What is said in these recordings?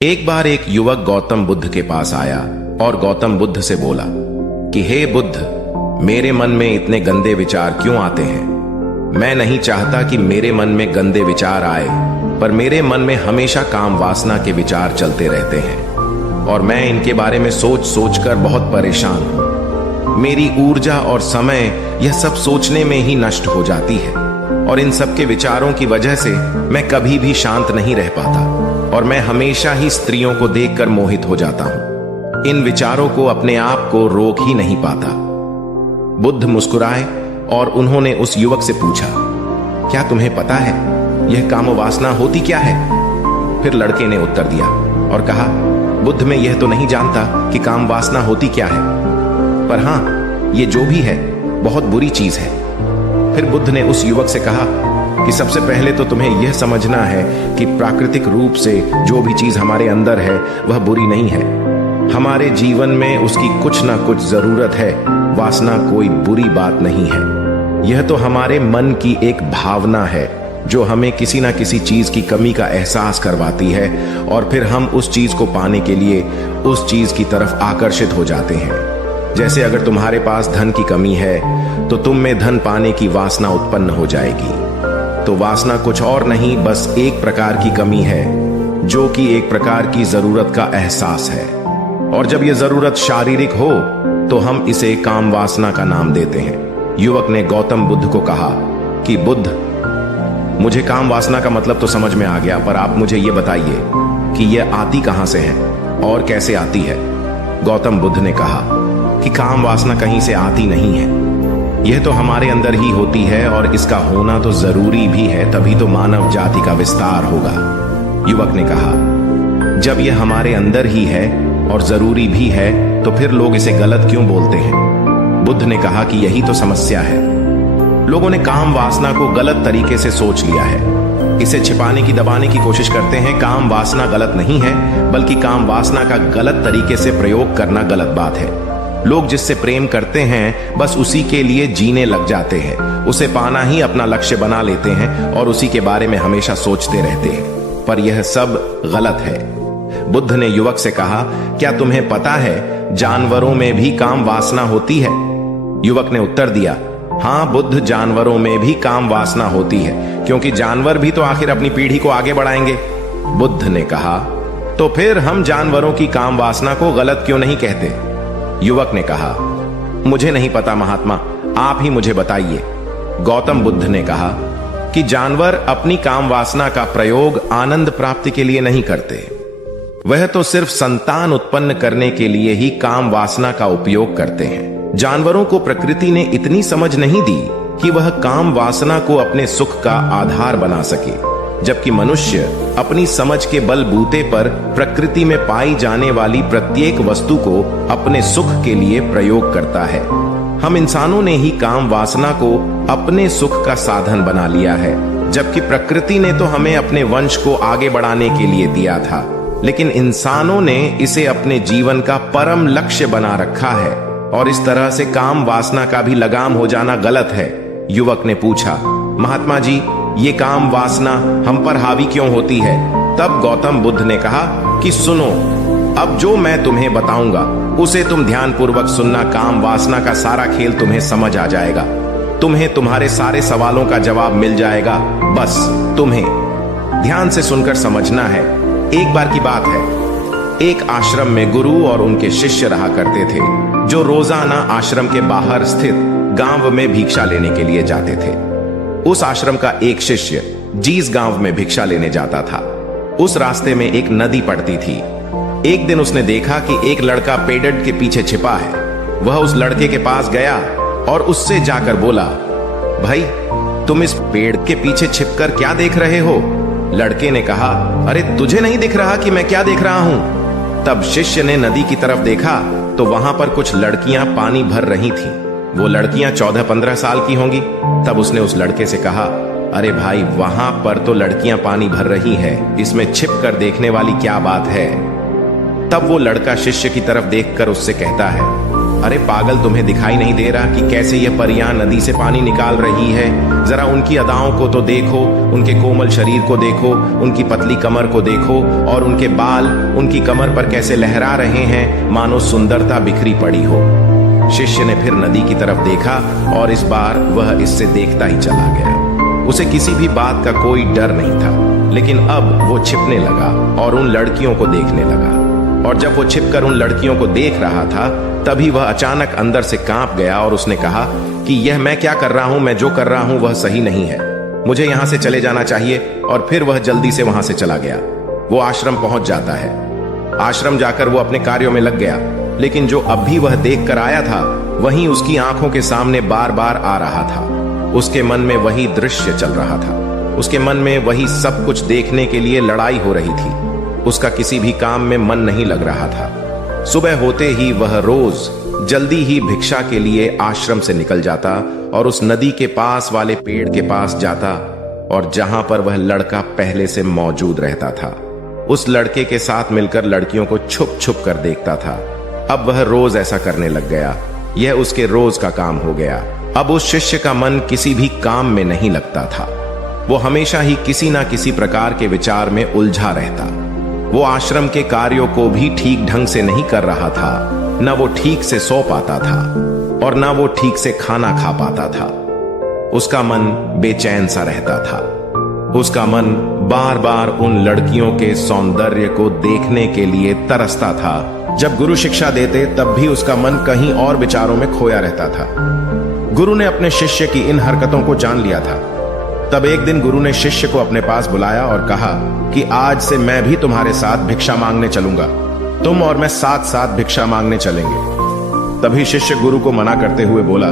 एक बार एक युवक गौतम बुद्ध के पास आया और गौतम बुद्ध से बोला कि हे बुद्ध, मेरे मन में इतने गंदे विचार क्यों आते हैं। मैं नहीं चाहता कि मेरे मन में गंदे विचार आए, पर मेरे मन में हमेशा काम वासना के विचार चलते रहते हैं और मैं इनके बारे में सोच सोच कर बहुत परेशान हूं। मेरी ऊर्जा और समय यह सब सोचने में ही नष्ट हो जाती है और इन सब के विचारों की वजह से मैं कभी भी शांत नहीं रह पाता और मैं हमेशा ही स्त्रियों को देखकर मोहित हो जाता हूं। इन विचारों को अपने आप को रोक ही नहीं पाता। बुद्ध मुस्कुराए और उन्होंने उस युवक से पूछा, क्या तुम्हें पता है यह काम वासना होती क्या है? फिर लड़के ने उत्तर दिया और कहा, बुद्ध मैं यह तो नहीं जानता कि काम वासना होती क्या है, पर हां ये जो भी है बहुत बुरी चीज है। फिर बुद्ध ने उस युवक से कहा कि सबसे पहले तो तुम्हें यह समझना है कि प्राकृतिक रूप से जो भी चीज हमारे अंदर है वह बुरी नहीं है। हमारे जीवन में उसकी कुछ ना कुछ जरूरत है। वासना कोई बुरी बात नहीं है। यह तो हमारे मन की एक भावना है जो हमें किसी ना किसी चीज की कमी का एहसास करवाती है और फिर हम उस चीज को पाने के लिए उस चीज की तरफ आकर्षित हो जाते हैं। जैसे अगर तुम्हारे पास धन की कमी है तो तुम में धन पाने की वासना उत्पन्न हो जाएगी। तो वासना कुछ और नहीं, बस एक प्रकार की कमी है जो कि एक प्रकार की जरूरत का एहसास है। और जब यह जरूरत शारीरिक हो तो हम इसे काम वासना का नाम देते हैं। युवक ने गौतम बुद्ध को कहा कि बुद्ध, मुझे काम वासना का मतलब तो समझ में आ गया, पर आप मुझे यह बताइए कि यह आती कहां से है और कैसे आती है। गौतम बुद्ध ने कहा कि काम वासना कहीं से आती नहीं है, यह तो हमारे अंदर ही होती है और इसका होना तो जरूरी भी है, तभी तो मानव जाति का विस्तार होगा। युवक ने कहा, जब यह हमारे अंदर ही है और जरूरी भी है तो फिर लोग इसे गलत क्यों बोलते हैं? बुद्ध ने कहा कि यही तो समस्या है। लोगों ने काम वासना को गलत तरीके से सोच लिया है। इसे छिपाने की, दबाने की कोशिश करते हैं। काम वासना गलत नहीं है, बल्कि काम वासना का गलत तरीके से प्रयोग करना गलत बात है। लोग जिससे प्रेम करते हैं बस उसी के लिए जीने लग जाते हैं, उसे पाना ही अपना लक्ष्य बना लेते हैं और उसी के बारे में हमेशा सोचते रहते हैं, पर यह सब गलत है। बुद्ध ने युवक से कहा, क्या तुम्हें पता है जानवरों में भी काम वासना होती है? युवक ने उत्तर दिया, हां बुद्ध, जानवरों में भी काम वासना होती है, क्योंकि जानवर भी तो आखिर अपनी पीढ़ी को आगे बढ़ाएंगे। बुद्ध ने कहा, तो फिर हम जानवरों की काम वासना को गलत क्यों नहीं कहते? युवक ने कहा, मुझे नहीं पता महात्मा, आप ही मुझे बताइए। गौतम बुद्ध ने कहा कि जानवर अपनी काम वासना का प्रयोग आनंद प्राप्ति के लिए नहीं करते, वह तो सिर्फ संतान उत्पन्न करने के लिए ही काम वासना का उपयोग करते हैं। जानवरों को प्रकृति ने इतनी समझ नहीं दी कि वह काम वासना को अपने सुख का आधार बना सके, जबकि मनुष्य अपनी समझ के बलबूते पर प्रकृति में पाई जाने वाली प्रत्येक वस्तु को अपने सुख के लिए प्रयोग करता है। हम इंसानों ने ही काम वासना को अपने सुख का साधन बना लिया है, जबकि प्रकृति ने तो हमें अपने वंश को आगे बढ़ाने के लिए दिया था, लेकिन इंसानों ने इसे अपने जीवन का परम लक्ष्य बना रखा है और इस तरह से काम वासना का भी लगाम हो जाना गलत है। युवक ने पूछा, महात्मा जी, ये काम वासना हम पर हावी क्यों होती है? तब गौतम बुद्ध ने कहा कि सुनो, अब जो मैं तुम्हें बताऊंगा उसे तुम ध्यान पूर्वक सुनना। काम वासना का सारा खेल तुम्हें समझ आ जाएगा, तुम्हें तुम्हारे सारे सवालों का जवाब मिल जाएगा। बस तुम्हें ध्यान से सुनकर समझना है। एक बार की बात है, एक आश्रम में गुरु और उनके शिष्य रहा करते थे, जो रोजाना आश्रम के बाहर स्थित गांव में भिक्षा लेने के लिए जाते थे। उस आश्रम का एक शिष्य जिस गांव में भिक्षा लेने जाता था, उस रास्ते में एक नदी पड़ती थी। एक दिन उसने देखा कि एक लड़का पेड़ के पीछे छिपा है। वह उस लड़के के पास गया और उससे जाकर बोला, भाई तुम इस पेड़ के पीछे छिपकर क्या देख रहे हो? लड़के ने कहा, अरे तुझे नहीं दिख रहा कि मैं क्या देख रहा हूं? तब शिष्य ने नदी की तरफ देखा तो वहां पर कुछ लड़कियां पानी भर रही थीं। वो लड़कियां 14-15 साल की होंगी। तब उसने उस लड़के से कहा, अरे भाई, वहां पर तो लड़कियां पानी भर रही हैं, इसमें छिप कर देखने वाली क्या बात है? तब वो लड़का शिष्य की तरफ देखकर उससे कहता है, अरे पागल, तुम्हें दिखाई नहीं दे रहा कि कैसे ये परियां नदी से पानी निकाल रही है? जरा उनकी अदाओं को तो देखो, उनके कोमल शरीर को देखो, उनकी पतली कमर को देखो, और उनके बाल उनकी कमर पर कैसे लहरा रहे हैं, मानो सुंदरता बिखरी पड़ी हो। शिष्य ने फिर नदी की तरफ देखा और इस बार वह इससे देखता ही चला गया। उसे किसी भी बात का कोई डर नहीं था, लेकिन अब वो छिपने लगा और उन लड़कियों को देखने लगा। और जब वो छिपकर उन लड़कियों को देख रहा था, तभी वह अचानक अंदर से कांप गया और उसने कहा कि यह मैं क्या कर रहा हूं? मैं जो कर रहा हूं वह सही नहीं है, मुझे यहां से चले जाना चाहिए। और फिर वह जल्दी से वहां से चला गया। वो आश्रम पहुंच जाता है। आश्रम जाकर वो अपने कार्यों में लग गया, लेकिन जो अब भी वह देख कर आया था, वही उसकी आंखों के सामने बार बार आ रहा था। उसके मन में वही दृश्य चल रहा था। उसके मन में वही सब कुछ देखने के लिए लड़ाई हो रही थी। उसका किसी भी काम में मन नहीं लग रहा था। सुबह होते ही वह रोज जल्दी ही भिक्षा के लिए आश्रम से निकल जाता और उस नदी के पास वाले पेड़ के पास जाता, और जहां पर वह लड़का पहले से मौजूद रहता था, उस लड़के के साथ मिलकर लड़कियों को छुप छुप कर देखता था। अब वह रोज ऐसा करने लग गया। यह उसके रोज का काम हो गया। अब उस शिष्य का मन किसी भी काम में नहीं लगता था। वो हमेशा ही किसी ना किसी प्रकार के विचार में उलझा रहता। वो आश्रम के कार्यों को भी ठीक ढंग से नहीं कर रहा था। न वो ठीक से सो पाता था और न वो ठीक से खाना खा पाता था। उसका मन बेचैन सा रहता था। उसका मन बार बार उन लड़कियों के सौंदर्य को देखने के लिए तरसता था। जब गुरु शिक्षा देते तब भी उसका मन कहीं और विचारों में खोया रहता था। गुरु ने अपने शिष्य की इन हरकतों को जान लिया था। तब एक दिन गुरु ने शिष्य को अपने पास बुलाया और कहा कि आज से मैं भी तुम्हारे साथ भिक्षा मांगने चलूंगा। तुम और मैं साथ साथ भिक्षा मांगने चलेंगे। तभी शिष्य गुरु को मना करते हुए बोला,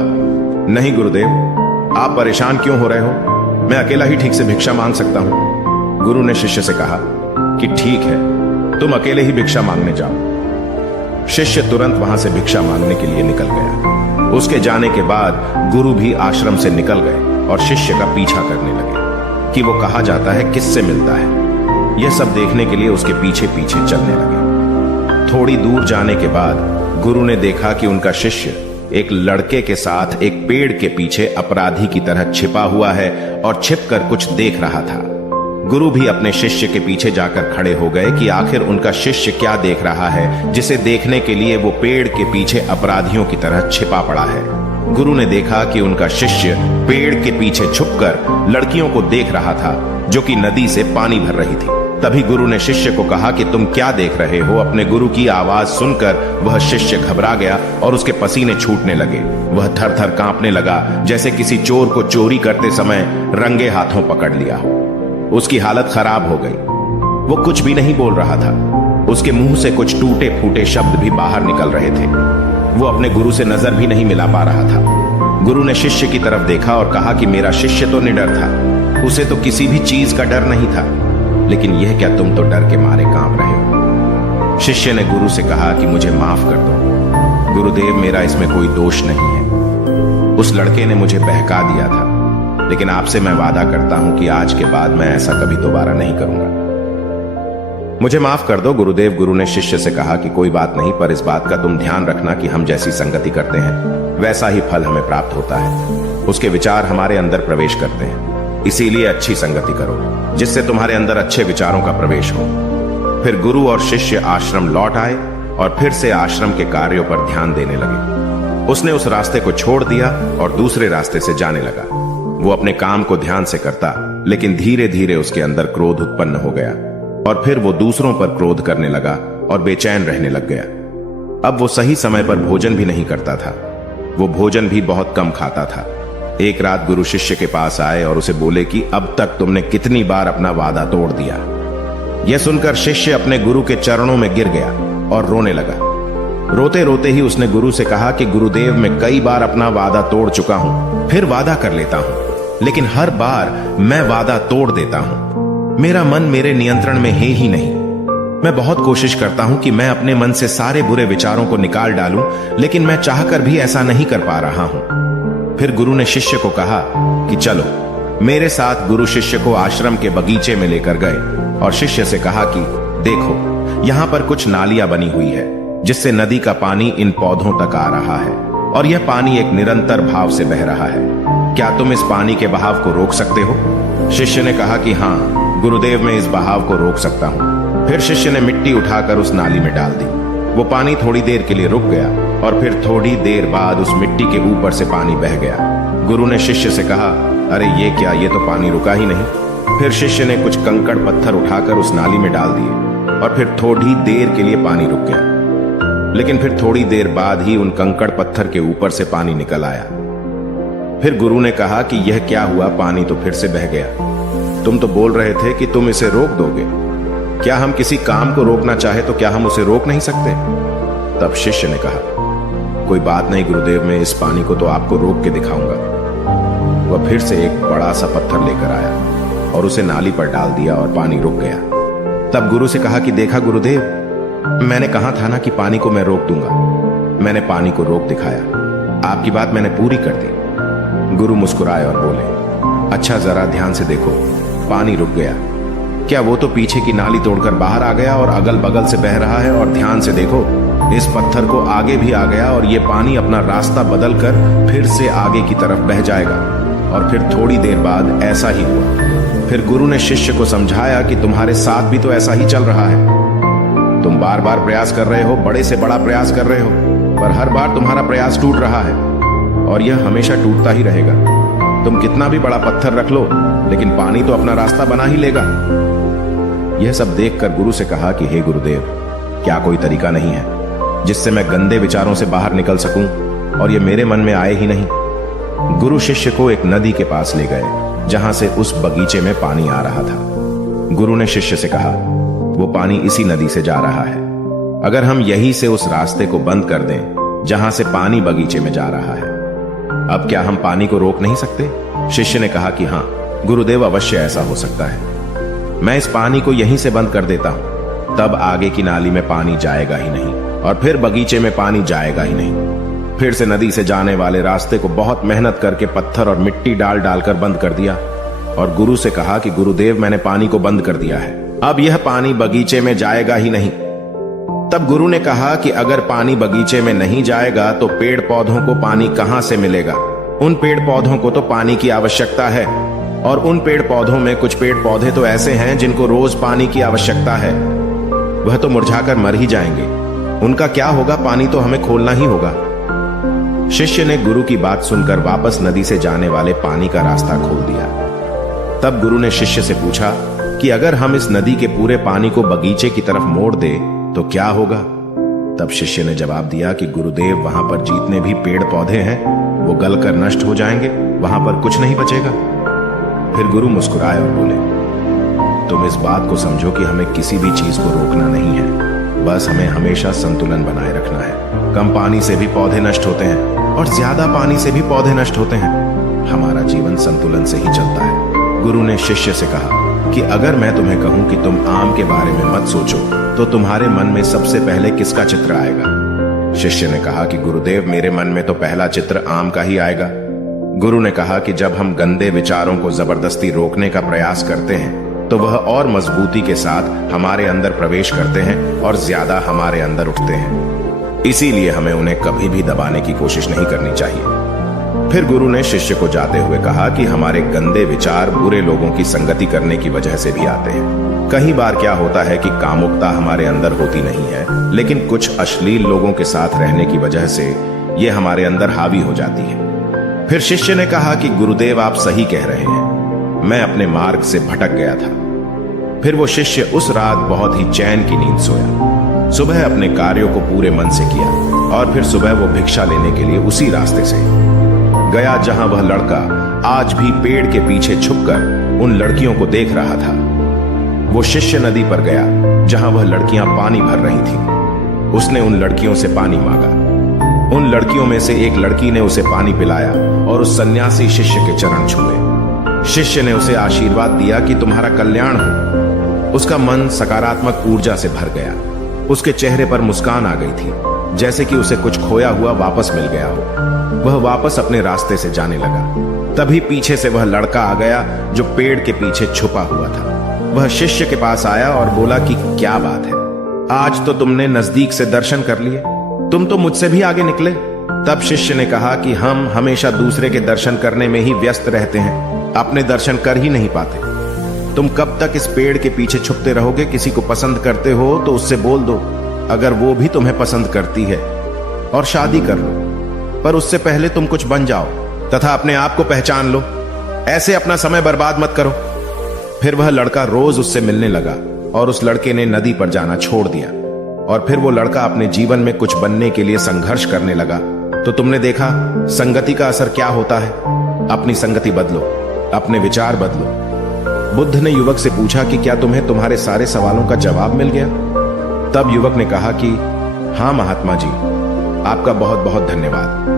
नहीं गुरुदेव, आप परेशान क्यों हो रहे हो? मैं अकेला ही ठीक से भिक्षा मांग सकता हूं। गुरु ने शिष्य से कहा कि ठीक है, तुम अकेले ही भिक्षा मांगने जाओ। शिष्य तुरंत वहां से भिक्षा मांगने के लिए निकल गया। उसके जाने के बाद गुरु भी आश्रम से निकल गए और शिष्य का पीछा करने लगे कि वो कहा जाता है, किससे मिलता है। यह सब देखने के लिए उसके पीछे पीछे चलने लगे। थोड़ी दूर जाने के बाद गुरु ने देखा कि उनका शिष्य एक लड़के के साथ एक पेड़ के पीछे अपराधी की तरह छिपा हुआ है और छिपकर कुछ देख रहा था। गुरु भी अपने शिष्य के पीछे जाकर खड़े हो गए कि आखिर उनका शिष्य क्या देख रहा है, जिसे देखने के लिए वो पेड़ के पीछे अपराधियों की तरह छिपा पड़ा है। गुरु ने देखा कि उनका शिष्य पेड़ के पीछे छुपकर लड़कियों को देख रहा था, जो कि नदी से पानी भर रही थी। तभी गुरु ने शिष्य को कहा कि तुम क्या देख रहे हो? अपने गुरु की आवाज सुनकर वह शिष्य घबरा गया और उसके पसीने छूटने lगे। वह थर थर कांपने लगा, जैसे किसी चोर को चोरी करते समय रंगे हाथों पकड़ लिया हो। उसकी हालत खराब हो गई। वो कुछ भी नहीं बोल रहा था। उसके मुंह से कुछ टूटे फूटे शब्द भी बाहर निकल रहे थे। वो अपने गुरु से नजर भी नहीं मिला पा रहा था। गुरु ने शिष्य की तरफ देखा और कहा कि मेरा शिष्य तो निडर था, उसे तो किसी भी चीज का डर नहीं था, लेकिन यह क्या तुम तो डर के मारे कांप रहे हो? शिष्य ने गुरु से कहा कि मुझे माफ कर दो गुरुदेव, मेरा इसमें कोई दोष नहीं है। उस लड़के ने मुझे बहका दिया था, लेकिन आपसे मैं वादा करता हूं कि आज के बाद मैं ऐसा कभी दोबारा नहीं करूंगा। मुझे माफ कर दो गुरुदेव। गुरु ने शिष्य से कहा कि कोई बात नहीं, पर इस बात का तुम ध्यान रखना कि हम जैसी संगति करते हैं वैसा ही फल हमें प्राप्त होता है। उसके विचार हमारे अंदर प्रवेश करते हैं, इसीलिए अच्छी संगति करो जिससे तुम्हारे अंदर अच्छे विचारों का प्रवेश हो। फिर गुरु और शिष्य आश्रम लौट आए और फिर से आश्रम के कार्यों पर ध्यान देने लगे। उसने उस रास्ते को छोड़ दिया और दूसरे रास्ते से जाने लगा। वो अपने काम को ध्यान से करता, लेकिन धीरे धीरे उसके अंदर क्रोध उत्पन्न हो गया और फिर वो दूसरों पर क्रोध करने लगा और बेचैन रहने लग गया। अब वो सही समय पर भोजन भी नहीं करता था। वो भोजन भी बहुत कम खाता था। एक रात गुरु शिष्य के पास आए और उसे बोले कि अब तक तुमने कितनी बार अपना वादा तोड़ दिया। यह सुनकर शिष्य अपने गुरु के चरणों में गिर गया और रोने लगा। रोते रोते ही उसने गुरु से कहा कि गुरुदेव, मैं कई बार अपना वादा तोड़ चुका हूं, फिर वादा कर लेता हूं, लेकिन हर बार मैं वादा तोड़ देता हूं। मेरा मन मेरे नियंत्रण में है ही नहीं। मैं बहुत कोशिश करता हूं कि मैं अपने मन से सारे बुरे विचारों को निकाल डालूं, लेकिन मैं चाहकर भी ऐसा नहीं कर पा रहा हूं। फिर गुरु ने शिष्य को कहा कि चलो मेरे साथ। गुरु शिष्य को आश्रम के बगीचे में लेकर गए और शिष्य से कहा कि देखो, यहां पर कुछ नालियां बनी हुई है जिससे नदी का पानी इन पौधों तक आ रहा है और यह पानी एक निरंतर भाव से बह रहा है। क्या तुम इस पानी के बहाव को रोक सकते हो? शिष्य ने कहा कि हाँ गुरुदेव, मैं इस बहाव को रोक सकता हूँ। फिर शिष्य ने मिट्टी उठाकर उस नाली में डाल दी। वो पानी थोड़ी देर के लिए रुक गया और फिर थोड़ी देर बाद उस मिट्टी के ऊपर से पानी बह गया। गुरु ने शिष्य से कहा, अरे ये क्या, ये तो पानी रुका ही नहीं। फिर शिष्य ने कुछ कंकड़ पत्थर उठाकर उस नाली में डाल दिए और फिर थोड़ी देर के लिए पानी रुक गया। लेकिन फिर थोड़ी देर बाद ही उन कंकड़ पत्थर के ऊपर से पानी निकल आया। फिर गुरु ने कहा कि यह क्या हुआ, पानी तो फिर से बह गया। तुम तो बोल रहे थे कि तुम इसे रोक दोगे। क्या हम किसी काम को रोकना चाहे तो क्या हम उसे रोक नहीं सकते? तब शिष्य ने कहा, कोई बात नहीं गुरुदेव, मैं इस पानी को तो आपको रोक के दिखाऊंगा। वह फिर से एक बड़ा सा पत्थर लेकर आया और उसे नाली पर डाल दिया और पानी रुक गया। तब गुरु से कहा कि देखा गुरुदेव, मैंने कहा था ना कि पानी को मैं रोक दूंगा। मैंने पानी को रोक दिखाया, आपकी बात मैंने पूरी कर दी। गुरु मुस्कुराए और बोले, अच्छा जरा ध्यान से देखो, पानी रुक गया। क्या वो तो पीछे की नाली तोड़कर बाहर आ गया और अगल बगल से बह रहा है, और ध्यान से देखो इस पत्थर को आगे भी आ गया और ये पानी अपना रास्ता बदलकर फिर से आगे की तरफ बह जाएगा। और फिर थोड़ी देर बाद ऐसा ही हुआ। फिर गुरु ने शिष्य को समझाया कि तुम्हारे साथ भी तो ऐसा ही चल रहा है। तुम बार बार प्रयास कर रहे हो, बड़े से बड़ा प्रयास कर रहे हो, पर हर बार तुम्हारा प्रयास टूट रहा है और यह हमेशा टूटता ही रहेगा। तुम कितना भी बड़ा पत्थर रख लो, लेकिन पानी तो अपना रास्ता बना ही लेगा। यह सब देखकर गुरु से कहा कि हे गुरुदेव, क्या कोई तरीका नहीं है जिससे मैं गंदे विचारों से बाहर निकल सकूं और ये मेरे मन में आए ही नहीं? गुरु शिष्य को एक नदी के पास ले गए जहां से उस बगीचे में पानी आ रहा था। गुरु ने शिष्य से कहा, वो पानी इसी नदी से जा रहा है। अगर हम यहीं से उस रास्ते को बंद कर दें जहां से पानी बगीचे में जा रहा है, अब क्या हम पानी को रोक नहीं सकते? शिष्य ने कहा कि हाँ गुरुदेव, अवश्य ऐसा हो सकता है। मैं इस पानी को यहीं से बंद कर देता हूं, तब आगे की नाली में पानी जाएगा ही नहीं और फिर बगीचे में पानी जाएगा ही नहीं। फिर से नदी से जाने वाले रास्ते को बहुत मेहनत करके पत्थर और मिट्टी डाल डालकर बंद कर दिया और गुरु से कहा कि गुरुदेव, मैंने पानी को बंद कर दिया है, अब यह पानी बगीचे में जाएगा ही नहीं। तब गुरु ने कहा कि अगर पानी बगीचे में नहीं जाएगा तो पेड़ पौधों को पानी कहां से मिलेगा? उन पेड़ पौधों को तो पानी की आवश्यकता है और उन पेड़ पौधों में कुछ पेड़ पौधे तो ऐसे हैं जिनको रोज पानी की आवश्यकता है। वह तो मुरझाकर मर ही जाएंगे, उनका क्या होगा? पानी तो हमें खोलना ही होगा। शिष्य ने गुरु की बात सुनकर वापस नदी से जाने वाले पानी का रास्ता खोल दिया। तब गुरु ने शिष्य से पूछा कि अगर हम इस नदी के पूरे पानी को बगीचे की तरफ मोड़ दे तो क्या होगा? तब शिष्य ने जवाब दिया कि गुरुदेव, वहां पर जितने भी पेड़ पौधे हैं वो गलकर नष्ट हो जाएंगे, वहां पर कुछ नहीं बचेगा। फिर गुरु मुस्कुराए और बोले, तुम इस बात को समझो कि हमें किसी भी चीज को रोकना नहीं है, बस हमें हमेशा संतुलन बनाए रखना है। कम पानी से भी पौधे नष्ट होते हैं और ज्यादा पानी से भी पौधे नष्ट होते हैं। हमारा जीवन संतुलन से ही चलता है। गुरु ने शिष्य से कहा कि अगर मैं तुम्हें कहूं कि तुम आम के बारे में मत सोचो तो तुम्हारे मन में सबसे पहले किसका चित्र आएगा? शिष्य ने कहा कि गुरुदेव, मेरे मन में तो पहला चित्र आम का ही आएगा। गुरु ने कहा कि जब हम गंदे विचारों को जबरदस्ती रोकने का प्रयास करते हैं तो वह और मजबूती के साथ हमारे अंदर प्रवेश करते हैं और ज्यादा हमारे अंदर उठते हैं। इसीलिए हमें उन्हें कभी भी दबाने की कोशिश नहीं करनी चाहिए। फिर गुरु ने शिष्य को जाते हुए कहा कि हमारे गंदे विचार बुरे लोगों की संगति करने की वजह से भी आते हैं। कई बार क्या होता है कि कामुकता हमारे अंदर होती नहीं है, लेकिन कुछ अश्लील लोगों के साथ रहने की वजह से यह हमारे अंदर हावी हो जाती है। फिर शिष्य ने कहा कि गुरुदेव, आप सही कह रहे हैं, मैं अपने मार्ग से भटक गया था। फिर वो शिष्य उस रात बहुत ही चैन की नींद सोया। सुबह अपने कार्यों को पूरे मन से किया और फिर सुबह वो भिक्षा लेने के लिए उसी रास्ते से गया जहां वह लड़का आज भी पेड़ के पीछे छुपकर उन लड़कियों को देख रहा था। वो शिष्य नदी पर गया जहां वह लड़कियां पानी भर रही थीं। उसने उन लड़कियों से पानी मांगा। उन लड़कियों में से एक लड़की ने उसे पानी पिलाया और उस सन्यासी शिष्य के चरण छुए। शिष्य ने उसे आशीर्वाद दिया कि तुम्हारा कल्याण हो। उसका मन सकारात्मक ऊर्जा से भर गया। उसके चेहरे पर मुस्कान आ गई थी, जैसे कि उसे कुछ खोया हुआ वापस मिल गया हो। वह वापस अपने रास्ते से जाने लगा। तभी पीछे से वह लड़का आ गया जो पेड़ के पीछे छुपा हुआ था। वह शिष्य के पास आया और बोला कि क्या बात है, आज तो तुमने नजदीक से दर्शन कर लिए, तुम तो मुझसे भी आगे निकले। तब शिष्य ने कहा कि हम हमेशा दूसरे के दर्शन करने में ही व्यस्त रहते हैं, अपने दर्शन कर ही नहीं पाते। तुम कब तक इस पेड़ के पीछे छुपते रहोगे? किसी को पसंद करते हो तो उससे बोल दो, अगर वो भी तुम्हें पसंद करती है, और शादी कर लो। पर उससे पहले तुम कुछ बन जाओ तथा अपने आप को पहचान लो। ऐसे अपना समय बर्बाद मत करो। फिर वह लड़का रोज उससे मिलने लगा और उस लड़के ने नदी पर जाना छोड़ दिया। और फिर वो लड़का अपने जीवन में कुछ बनने के लिए संघर्ष करने लगा। तो तुमने देखा संगति का असर क्या होता है। अपनी संगति बदलो, अपने विचार बदलो। बुद्ध ने युवक से पूछा कि क्या तुम्हें तुम्हारे सारे सवालों का जवाब मिल गया? तब युवक ने कहा कि हाँ महात्मा जी, आपका बहुत बहुत धन्यवाद।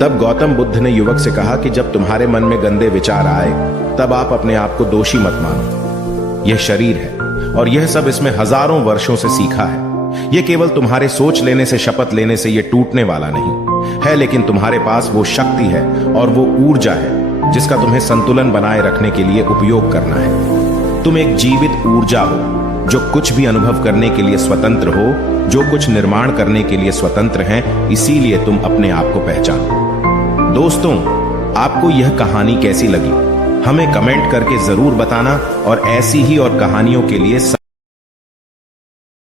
तब गौतम बुद्ध ने युवक से कहा कि जब तुम्हारे मन में गंदे विचार आए तब आप अपने आप को दोषी मत मानो। यह शरीर है और यह सब इसमें हजारों वर्षों से सीखा है। यह केवल तुम्हारे सोच लेने से, शपथ लेने से यह टूटने वाला नहीं है, लेकिन तुम्हारे पास वो शक्ति है और वो ऊर्जा है जिसका तुम्हें संतुलन बनाए रखने के लिए उपयोग करना है। तुम एक जीवित ऊर्जा हो जो कुछ भी अनुभव करने के लिए स्वतंत्र हो, जो कुछ निर्माण करने के लिए स्वतंत्र हैं। इसीलिए तुम अपने आप को पहचानो। दोस्तों, आपको यह कहानी कैसी लगी हमें कमेंट करके जरूर बताना, और ऐसी ही और कहानियों के लिए